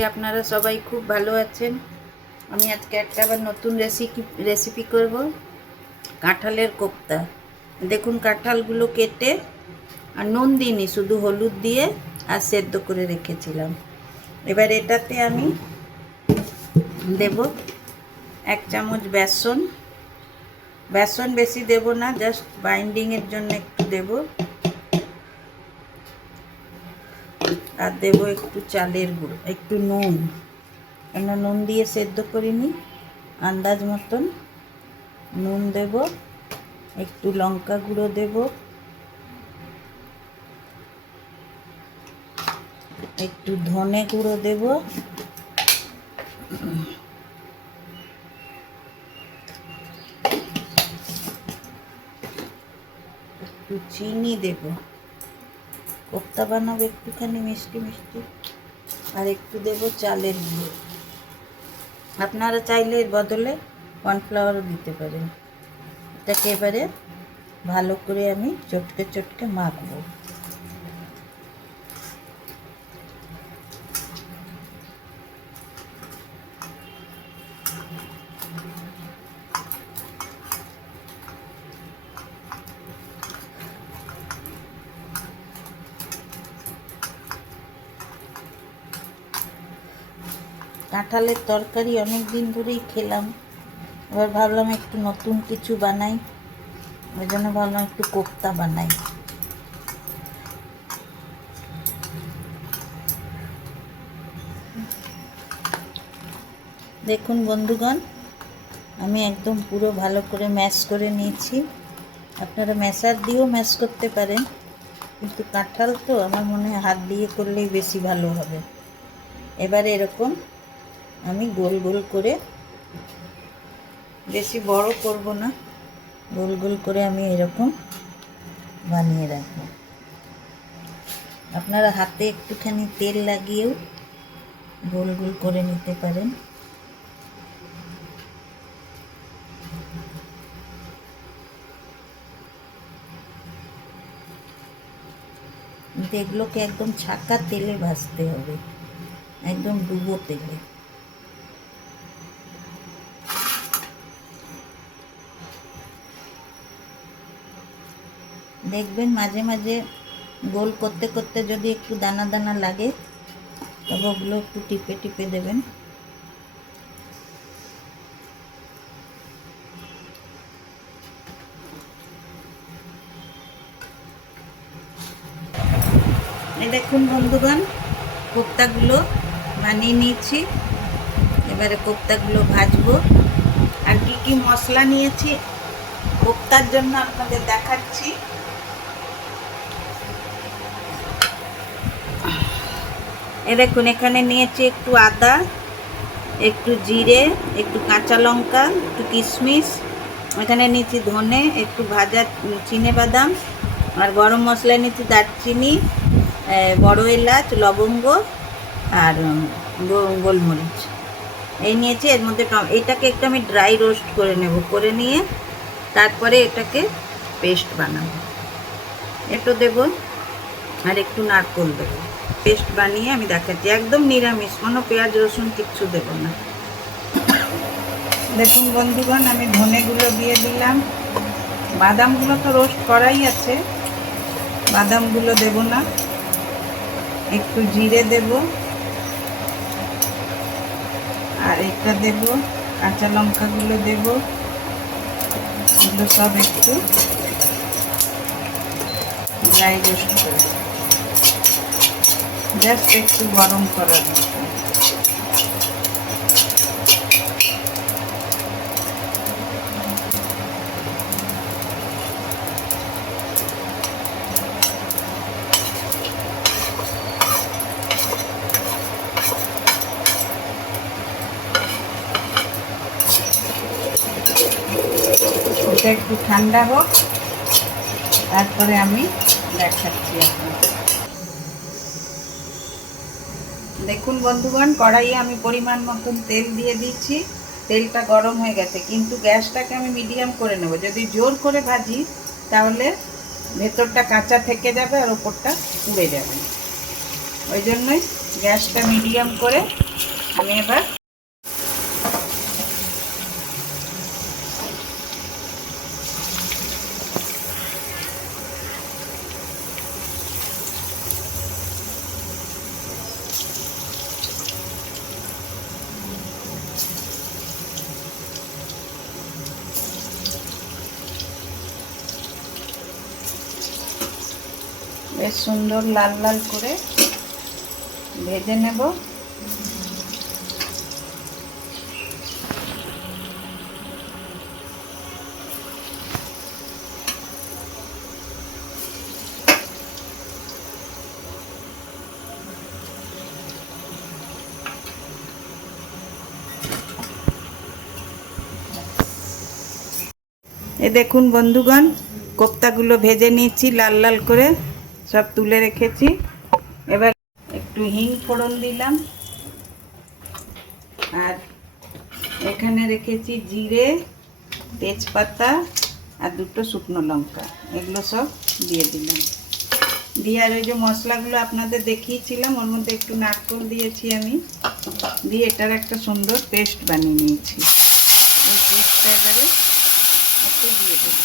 করি আপনারা সবাই খুব ভালো আছেন। আমি আজকে একটা আবার নতুন রেসিপি করব, কাঁঠালের কোপ্তা। দেখুন কাঁঠালগুলো কেটে আর নুন দিইনি, শুধু হলুদ দিয়ে আর সেদ্ধ করে রেখেছিলাম। এবার এটাতে আমি দেব 1 চামচ বেসন। বেসন বেশি দেব না, জাস্ট বাইন্ডিংয়ের জন্য একটু দেব। আর দেবো একটু চালের গুঁড়ো, একটু নুন, কেন নুন দিয়ে সেদ্ধ করিনি, আন্দাজ মতন নুন দেব। একটু লঙ্কা গুঁড়ো দেব, একটু ধনে গুঁড়ো দেব, একটু চিনি দেব। কোপ্তা বানাবো একটুখানি মিষ্টি মিষ্টি। আর একটু দেব চালের গুঁড়ো। আপনারা চাইলে এর বদলে কর্নফ্লাওয়ারও দিতে পারেন। এটাকে এবারে ভালো করে আমি চটকে চটকে মাখবো। কাঁঠালের তরকারি অনেক দিন ধরেই খেলাম, এবার ভাবলাম একটু নতুন কিছু বানাই, ওই জন্য ভাবলাম একটু কোপ্তা বানাই। দেখুন বন্ধুগণ, আমি একদম পুরো ভালো করে ম্যাশ করে নিয়েছি। আপনারা ম্যাশার দিয়েও ম্যাশ করতে পারেন, কিন্তু কাঁঠাল তো আমার মনে হয় হাত দিয়ে করলেই বেশি ভালো হবে। এবারে এরকম আমি গোল গোল করে, বেশি বড় করব না, গোল গোল করে আমি এরকম বানিয়ে রাখবো। আপনারা হাতে একটুখানি তেল লাগিয়েও গোল গোল করে নিতে পারেন। এগুলোকে একদম ছাকা তেলে ভাজতে হবে, একদম ডুবো তেলে। দেখবেন মাঝে মাঝে গোল করতে করতে যদি একটু দানা দানা লাগে, তবে ওগুলো একটু টিপে টিপে দেবেন। এই দেখুন বন্ধুগণ, কোপ্তাগুলো বানিয়ে নিয়েছি। এবারে কোপ্তাগুলো ভাজবো। আর কি কি মশলা নিয়েছি কোপ্তার জন্য আপনাদের দেখাচ্ছি। এ দেখুন, এখানে নিয়েছি একটু আদা, একটু জিরে, একটু কাঁচা লঙ্কা, একটু কিশমিশ, এখানে নিয়েছি ধনে, একটু ভাজা চিনেবাদাম, আর গরম মশলা নিয়েছি দারচিনি, বড় এলাচ, লবঙ্গ আর গোলমরিচ এই নিয়েছি। এর মধ্যে এটাকে একটু আমি ড্রাই রোস্ট করে নেব, করে নিয়ে তারপরে এটাকে পেস্ট বানাবো। একটু দেব আর একটু নারকেল দেবো। পেস্ট বানিয়ে আমি দেখাচ্ছি, একদম নিরামিষ, কোনো পেঁয়াজ রসুন কিচ্ছু দেব না। দেখুন বন্ধুগণ, আমি ধনেগুলো দিয়ে দিলাম। বাদামগুলো তো রোস্ট করাই আছে, বাদামগুলো দেব না। একটু জিরে দেব, আর এটা দেব, কাঁচা লঙ্কাগুলো দেব। এগুলো সব একটু ড্রাই রোস্ট করে, জাস্ট একটু গরম করার মতো। এটা একটু ঠান্ডা হোক, তারপরে আমি দেখাচ্ছি আপনাদের। দেখুন বন্ধুগণ, কড়াইয়ে আমি পরিমাণ মতন তেল দিয়ে দিচ্ছি। তেলটা গরম হয়ে গেছে, কিন্তু গ্যাসটাকে আমি মিডিয়াম করে নেব। যদি জোর করে ভাজি তাহলে ভেতরটা কাঁচা থেকে যাবে আর ওপরটা পুড়ে যাবে। ওই জন্যই গ্যাসটা মিডিয়াম করে আমি এবার বেশ সুন্দর লাল লাল করে ভেজে নেব। দেখুন বন্ধুগণ, কোপ্তাগুলো ভেজে নিয়েছি লাল লাল করে, সব তুলে রেখেছি। এবার একটু হিং ফোড়ন দিলাম, আর এখানে রেখেছি জিরে, তেজপাতা আর দুটো শুকনো লঙ্কা, এগুলো সব দিয়ে দিলাম। দিয়ে আর ওই যে মশলাগুলো আপনাদের দেখিয়েছিলাম, ওর মধ্যে একটু নারকেল দিয়েছি আমি, দিয়ে এটার একটা সুন্দর পেস্ট বানিয়ে নিয়েছি। এই পেস্টটা এবারে একটু দিয়ে দেবো।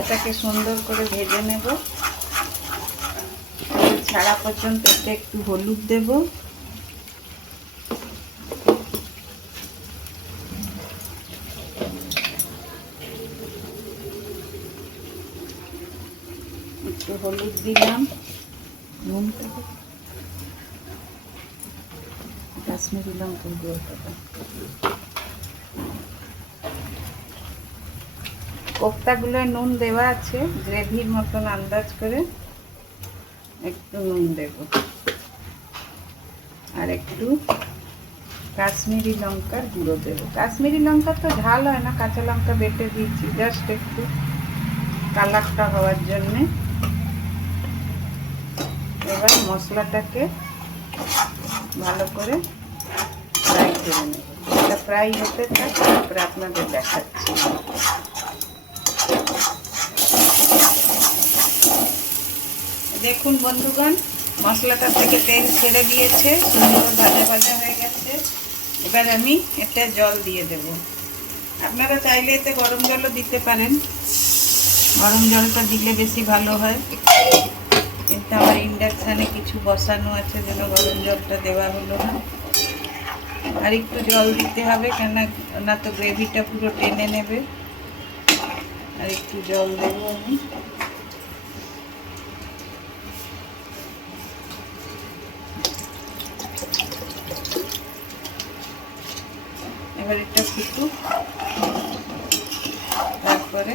এটাকে সুন্দর করে ভেজে নেব, ছাড়া পর্যন্ত এতে একটু হলুদ দেব, একটু হলুদ দিলাম, নুন, কাশ্মীরি লঙ্কা গুঁড়োটা। কোপ্তাগুলোয় নুন দেওয়া আছে, গ্রেভির মতন আন্দাজ করে একটু নুন দেব, আর একটু কাশ্মীরি লঙ্কার গুঁড়ো দেবো। কাশ্মীরি লঙ্কার তো ঝাল হয় না, কাঁচা লঙ্কা বেটে দিয়েছি জাস্ট একটু কালারটা হওয়ার জন্যে। এবার মশলাটাকে ভালো করে ফ্রাই করে নেব। এটা ফ্রাই হতে থাক, তারপরে আপনাদের দেখাচ্ছি। দেখুন বন্ধুগণ, মশলাটা থেকে তেল ছেড়ে দিয়েছে, সুন্দর ভাজা ভাজা হয়ে গেছে। এবার আমি এটা জল দিয়ে দেব। আপনারা চাইলে এতে গরম জলও দিতে পারেন, গরম জলটা দিলে বেশি ভালো হয়, কিন্তু আমার ইন্ডাকশানে কিছু বসানো আছে যেন গরম জলটা দেওয়া হলো না। আর একটু জল দিতে হবে, কেন না তো গ্রেভিটা পুরো টেনে নেবে। আর একটু জল দেবো আমি। এবার এটা ফুটুক, তারপরে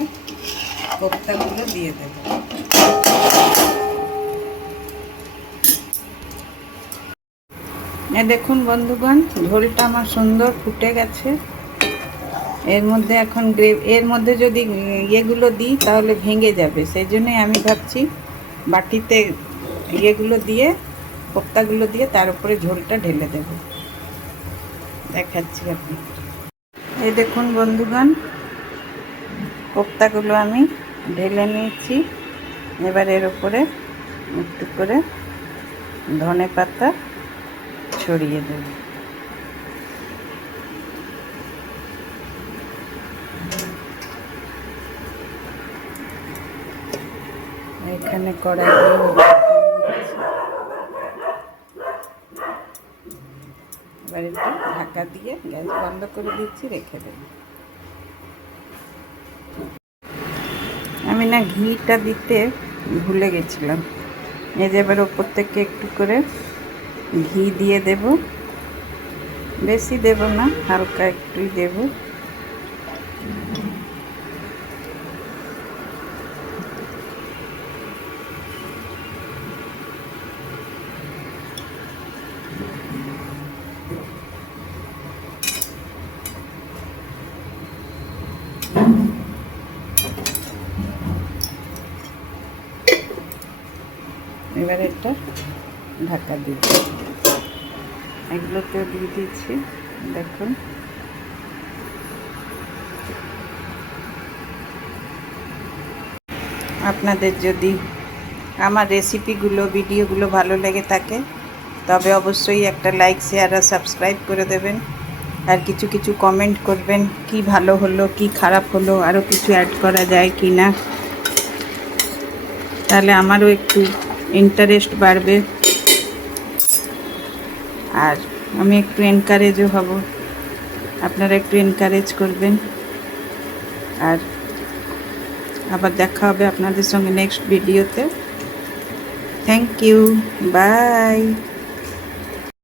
কোপ্তাগুলো দিয়ে দেবো। দেখুন বন্ধুগণ, ঝোলটা আমার সুন্দর ফুটে গেছে। এর মধ্যে এখন এর মধ্যে যদি ইয়েগুলো দিই তাহলে ভেঙে যাবে, সেই জন্যই আমি ভাবছি বাটিতে ইয়েগুলো দিয়ে, কোপ্তাগুলো দিয়ে তার উপরে ঝোলটা ঢেলে দেব। দেখাচ্ছি আপনি। এই দেখুন বন্ধুগণ, কোপ্তাগুলো আমি ঢেলে নিয়েছি। এবার এর উপরে একটু করে ধনে পাতা ছড়িয়ে দেব। এখানে কড়াই এবার একটু ঢাকা দিয়ে গ্যাস বন্ধ করে দিচ্ছি, রেখে দেব। আমি না ঘিটা দিতে ভুলে গেছিলাম। এই যে এবার ওপর থেকে একটু করে ঘি দিয়ে দেব, বেশি দেব না, হালকা একটুই দেব। এবার এটা ঢাকা দিয়ে এগুলোতেও দিয়ে দিচ্ছি। দেখুন আপনাদের যদি আমার রেসিপিগুলো ভিডিওগুলো ভালো লেগে থাকে তবে অবশ্যই একটা লাইক শেয়ার আর সাবস্ক্রাইব করে দেবেন, আর কিছু কিছু কমেন্ট করবেন কি ভালো হলো কি খারাপ হলো, আরও কিছু অ্যাড করা যায় কি না, তাহলে আমারও একটু ইন্টারেস্ট বাড়বে আর আমি একটু এনকারেজও হব। আপনারা একটু এনকারেজ করবেন। আর আবার দেখা হবে আপনাদের সঙ্গে নেক্সট ভিডিওতে। Thank you, by.